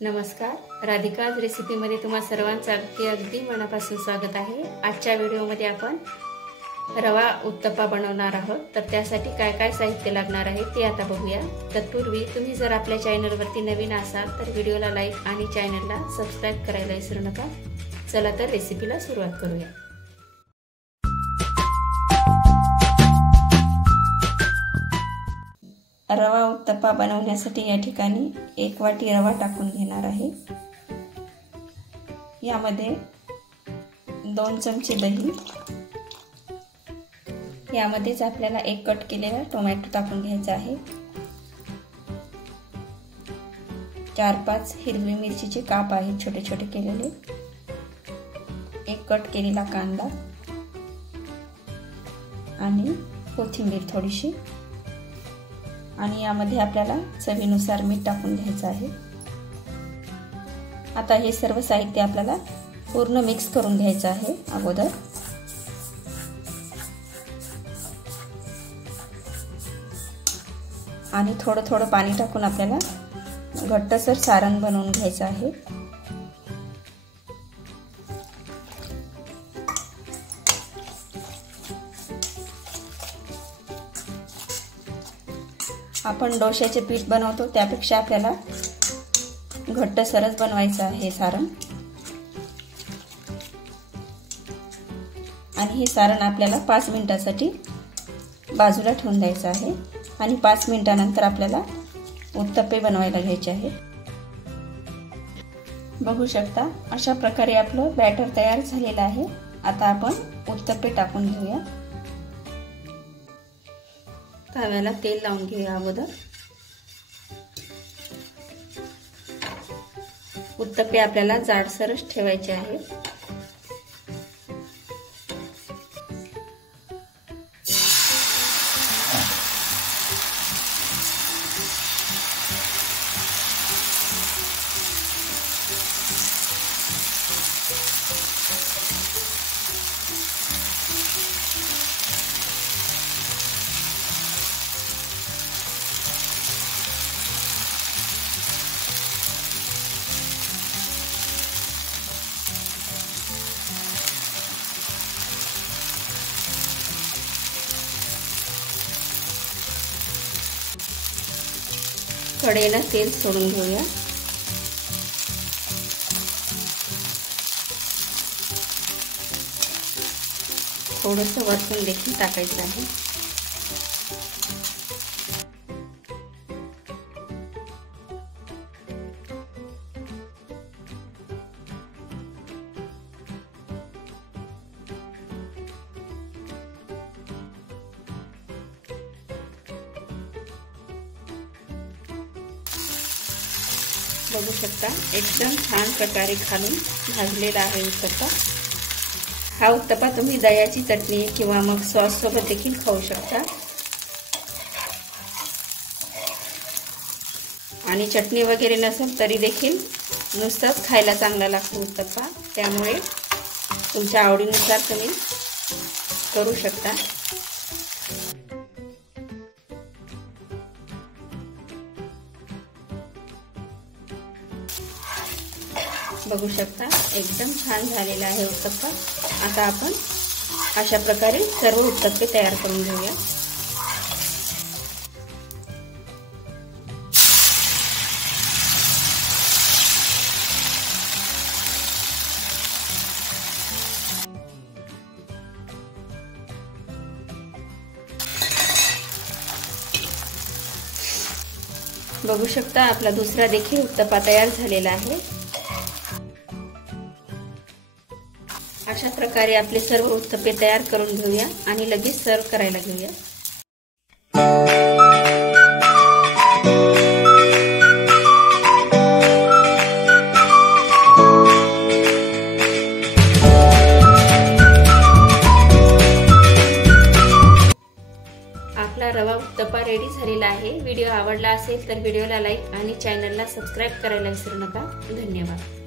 नमस्कार, राधिकाज रेसिपीमध्ये तुम्हा सर्वांचं अगदी मनापासून स्वागत आहे। आजच्या व्हिडिओमध्ये आपण रवा उत्तप्पा बनवणार आहोत। तर त्यासाठी काय काय साहित्य लागणार आहे ते आता बघूया। तत्पूर्वी तुम्ही जर आपल्या चॅनलवरती नवीन असाल तर व्हिडिओला लाईक आणि चॅनलला सबस्क्राइब करायला विसरू नका। चला तर रेसिपीला सुरुवात करूया। रवा उत्तप्पा बनवण्यासाठी या ठिकाणी 1 वाटी रवा टाकून घेणार आहे। यामध्ये 2 चमचे दही, यामध्येच आपल्याला 1 कट केलेला टोमॅटो टाकून घ्यायचा आहे। 4-5 हिरवी मिरचीचे काप आहेत छोटे छोटे केलेले, 1 कट केलेला कांदा आणि कोथिंबीर थोडीशी, आणि यामध्ये आपल्याला चवीनुसार मीठ टाकून घ्यायचं आहे। आता हे सर्व साहित्य आपल्याला पूर्ण मिक्स करून घ्यायचं आहे अगोदर। आणि थोडं थोडं पाणी टाकून आपल्याला घट्टसर सारण बनवून घ्यायचं आहे। आपण डोश्याचे पीठ बनवतो त्यापेक्षा आपल्याला घट्टसरच बनवायचं आहे सारण। आणि हे सारण आपल्याला 5 मिनिटांसाठी बाजूला ठेवून द्यायचं आहे। आणि 5 मिनिटांनंतर आपल्याला उत्तप्पे बनवायला घ्यायचे आहे। बघू शकता अशा प्रकारे आपलं बॅटर तयार झालेलं आहे। आता आपण उत्तप्पे टाकून घेऊया। तव्याला तेल लावून घेऊया अगोदर। उत्तप्पे आपल्याला जाडसरच ठेवायचे आहे। कढईला तेल सोडून घेऊया। थोडंसं वरतून देखील टाकायचं आहे। बघू शकता एकदम छान प्रकारे खालून भाजलेला आहे उत्तप्पा। हा उत्तप्पा तुम्ही दह्याची चटणी किंवा मग सॉस सोबत देखील खाऊ शकता। आणि चटणी वगैरे नसेल तरी देखील नुसताच खायला चांगला लागतो उत्तप्पा। त्यामुळे तुमच्या आवडीनुसार तुम्ही करू शकता। बघू शकता एकदम छान झालेला आहे उत्तप्पा। आता आपण अशा प्रकारे सर्व उत्तप्पे तयार करून घेऊया। बघू शकता आपला दुसरा देखील उत्तप्पा तयार झालेला आहे। अशा प्रकारे आपले सर्व उत्तप्पे तयार करून घेऊया आणि लगेच सर्व करायला घेऊया। आपला रवा उत्तप्पा रेडी झालेला आहे। व्हिडिओ आवडला असेल तर व्हिडिओला लाईक आणि चॅनलला सबस्क्राइब करायला विसरू नका। धन्यवाद।